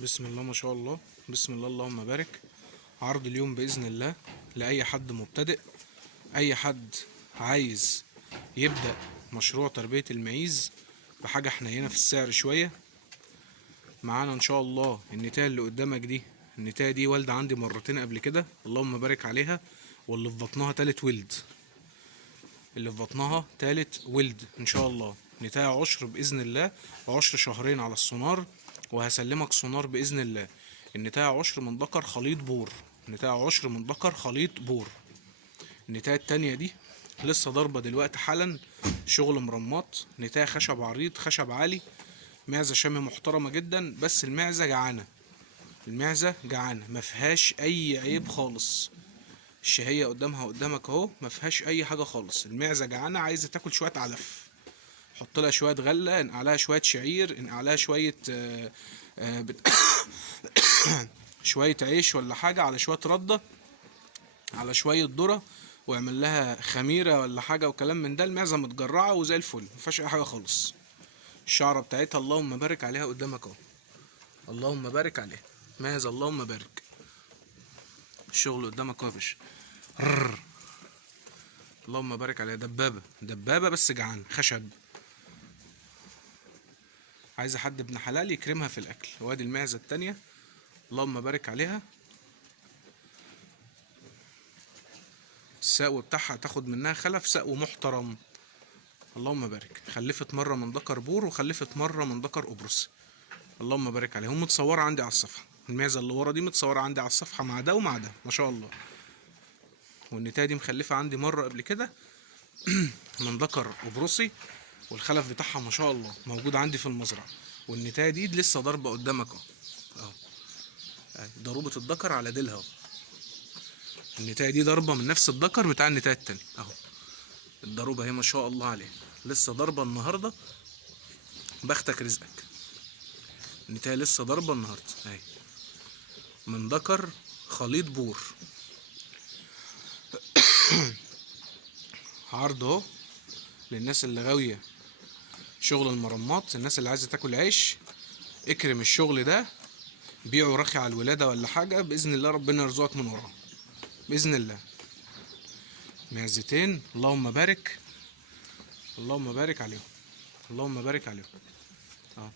بسم الله ما شاء الله، بسم الله اللهم بارك. عرض اليوم بإذن الله لأي حد مبتدئ، أي حد عايز يبدأ مشروع تربية المعيز بحاجة حنينة في السعر شوية. معانا إن شاء الله النتاية اللي قدامك دي. النتاية دي والدة عندي مرتين قبل كده، اللهم بارك عليها، واللي في بطنها تالت ولد، اللي في بطنها تالت ولد إن شاء الله. نتاية عشر بإذن الله، عشر شهرين على السونار، وهسلمك سونار بإذن الله. النتاية عشر من ذكر خليط بور، نتاية عشر من ذكر خليط بور. النتاية التانية دي لسه ضاربة دلوقتي حالا، شغل مرمط، نتاية خشب عريض خشب عالي، معزة شامة محترمة جدا. بس المعزة جعانة، المعزة جعانة مفيهاش أي عيب خالص. الشهية قدامك اهو، مفيهاش أي حاجة خالص. المعزة جعانة عايزة تاكل شوية علف، حط لها شويه غله، انقع لها شويه شعير، انقع لها شويه شويه عيش ولا حاجه، على شويه رده، على شويه ذره، واعمل لها خميره ولا حاجه وكلام من ده. المعزه متجرعه وزي الفل، مفيهاش اي حاجه خالص. الشعره بتاعتها اللهم بارك عليها قدامك اهو، اللهم بارك عليها معزه، اللهم بارك. الشغل قدامك اهو يا باشا. اللهم بارك عليها، دبابه دبابه بس جعان خشب. عايزه حد ابن حلال يكرمها في الاكل. وادي المعزه التانية، اللهم بارك عليها. السقو بتاعها تاخد منها خلف، سقو محترم، اللهم بارك. خلفت مره من ذكر بور، وخلفت مره من ذكر قبرصي، اللهم بارك عليها. هم متصوره عندي على الصفحه، المعزه اللي ورا دي متصوره عندي على الصفحه مع ده ومع ده ما شاء الله. والنتايه دي مخلفه عندي مره قبل كده من ذكر قبرصي، والخلف بتاعها ما شاء الله موجود عندي في المزرعه. والنتايه دي لسه ضاربه قدامك اهو، ضروبه الذكر على ديلها اهو. النتاية دي ضربة من نفس الذكر بتاع النتاية التانية اهو. الضروبة اهي ما شاء الله عليها، لسه ضربة النهاردة، بختك رزقك. النتاية لسه ضربة النهاردة اهي، من ذكر خليط بور. عرض اهو للناس اللي غاوية شغل المرمات، الناس اللي عايزة تاكل عيش. اكرم الشغل ده، بيعه رخي على الولادة ولا حاجة، بإذن الله ربنا يرزقك من وراه بإذن الله. معزتين اللهم بارك، اللهم بارك عليهم، اللهم بارك عليهم اه.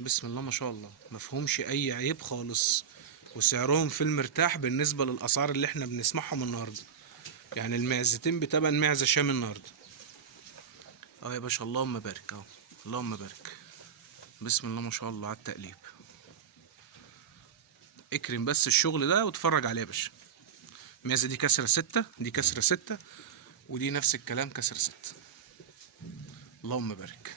بسم الله ما شاء الله، مفهومش اي عيب خالص، وسعرهم في المرتاح بالنسبة للاسعار اللي احنا بنسمعهم النهاردة. يعني المعزتين بتمن معزة شام النهاردة اه يا باشا، اللهم بارك اهو، اللهم بارك. بسم الله ما شاء الله على التقليب. اكرم بس الشغل ده واتفرج عليه يا باشا. المعزة دي كسرة 6، دي كسرة 6، ودي نفس الكلام كسرة 6، اللهم بارك.